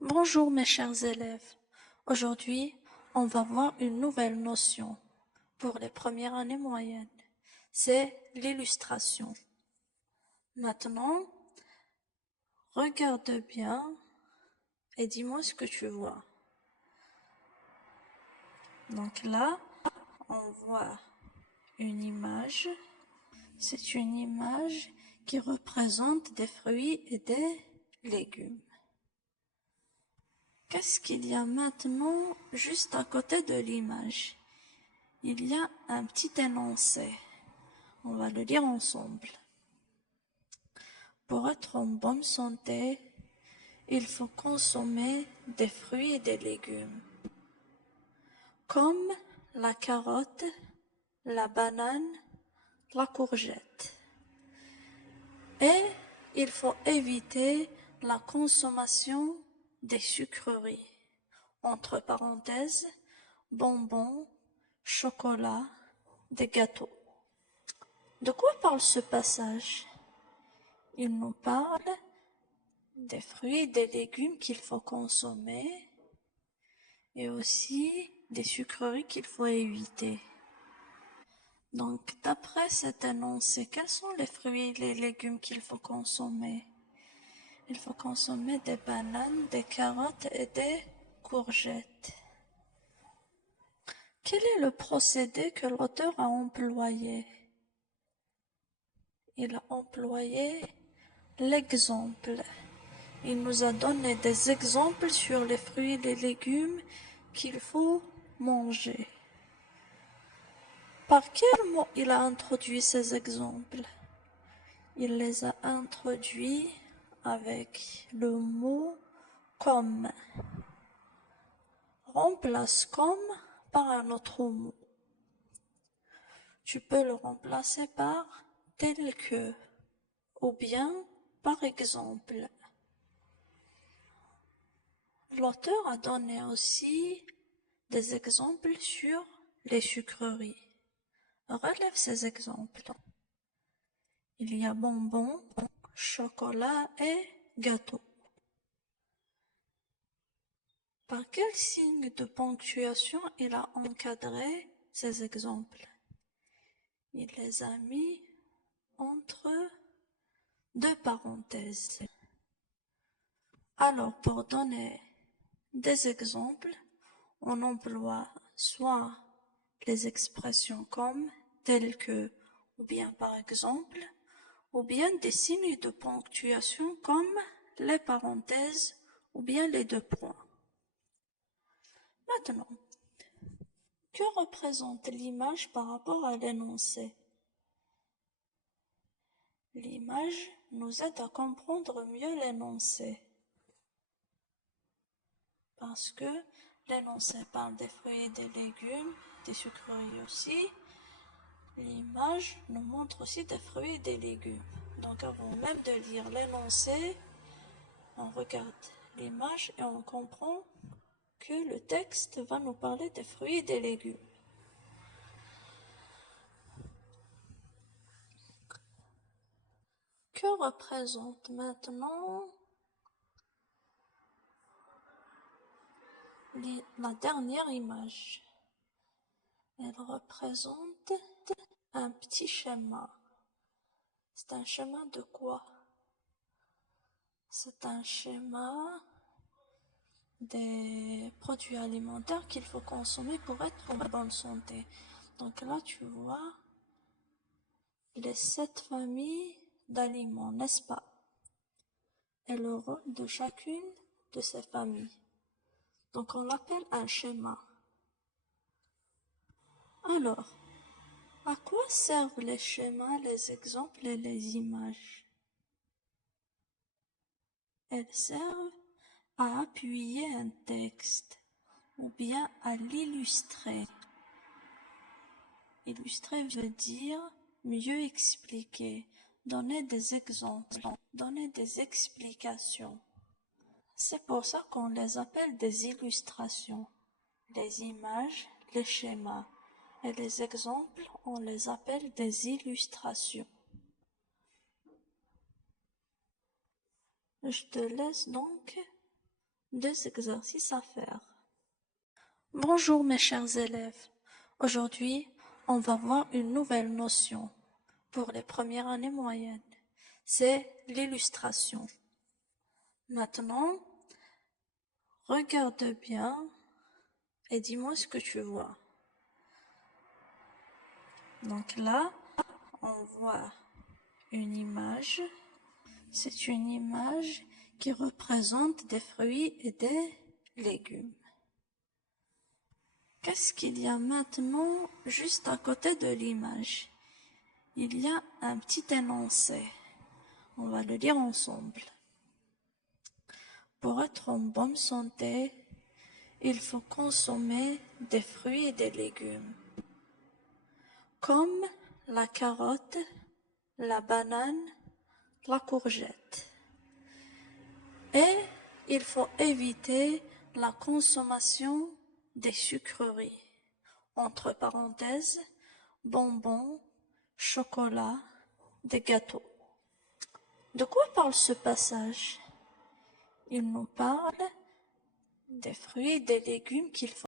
Bonjour mes chers élèves. Aujourd'hui, on va voir une nouvelle notion pour les premières années moyennes. C'est l'illustration. Maintenant, regarde bien et dis-moi ce que tu vois. Donc là, on voit une image. C'est une image qui représente des fruits et des légumes. Qu'est-ce qu'il y a maintenant juste à côté de l'image? Il y a un petit énoncé. On va le lire ensemble. Pour être en bonne santé, il faut consommer des fruits et des légumes, comme la carotte, la banane, la courgette. Et il faut éviter la consommation des sucreries, entre parenthèses, bonbons, chocolat, des gâteaux. De quoi parle ce passage? Il nous parle des fruits et des légumes qu'il faut consommer et aussi des sucreries qu'il faut éviter. Donc, d'après cet énoncé, quels sont les fruits et les légumes qu'il faut consommer? Il faut consommer des bananes, des carottes et des courgettes. Quel est le procédé que l'auteur a employé? Il a employé l'exemple. Il nous a donné des exemples sur les fruits et les légumes qu'il faut manger. Par quel mot il a introduit ces exemples? Il les a introduits avec le mot comme. Remplace comme par un autre mot. Tu peux le remplacer par tel que ou bien par exemple. L'auteur a donné aussi des exemples sur les sucreries. Relève ces exemples. Il y a bonbons, chocolat et gâteau. Par quel signe de ponctuation il a encadré ces exemples? Il les a mis entre deux parenthèses. Alors, pour donner des exemples, on emploie soit les expressions comme, telles que, ou bien par exemple, ou bien des signes de ponctuation comme les parenthèses ou bien les deux points. Maintenant, que représente l'image par rapport à l'énoncé? L'image nous aide à comprendre mieux l'énoncé. Parce que l'énoncé parle des fruits et des légumes, des sucreries aussi. L'image nous montre aussi des fruits et des légumes. Donc avant même de lire l'énoncé, on regarde l'image et on comprend que le texte va nous parler des fruits et des légumes. Que représente maintenant la dernière image? Elle représente un petit schéma. C'est un schéma de quoi? C'est un schéma des produits alimentaires qu'il faut consommer pour être en bonne santé. Donc là, tu vois les 7 familles d'aliments, n'est-ce pas? Et le rôle de chacune de ces familles. Donc on l'appelle un schéma. Alors, à quoi servent les schémas, les exemples et les images? Elles servent à appuyer un texte ou bien à l'illustrer. Illustrer veut dire mieux expliquer, donner des exemples, donner des explications. C'est pour ça qu'on les appelle des illustrations. Les images, les schémas et les exemples, on les appelle des illustrations. Je te laisse donc 2 exercices à faire. Bonjour mes chers élèves. Aujourd'hui, on va voir une nouvelle notion pour les premières années moyennes. C'est l'illustration. Maintenant, regarde bien et dis-moi ce que tu vois. Donc là, on voit une image. C'est une image qui représente des fruits et des légumes. Qu'est-ce qu'il y a maintenant juste à côté de l'image? Il y a un petit énoncé. On va le lire ensemble. Pour être en bonne santé, il faut consommer des fruits et des légumes, comme la carotte, la banane, la courgette. Et il faut éviter la consommation des sucreries, entre parenthèses, bonbons, chocolat, des gâteaux. De quoi parle ce passage? Il nous parle des fruits et des légumes qu'il faut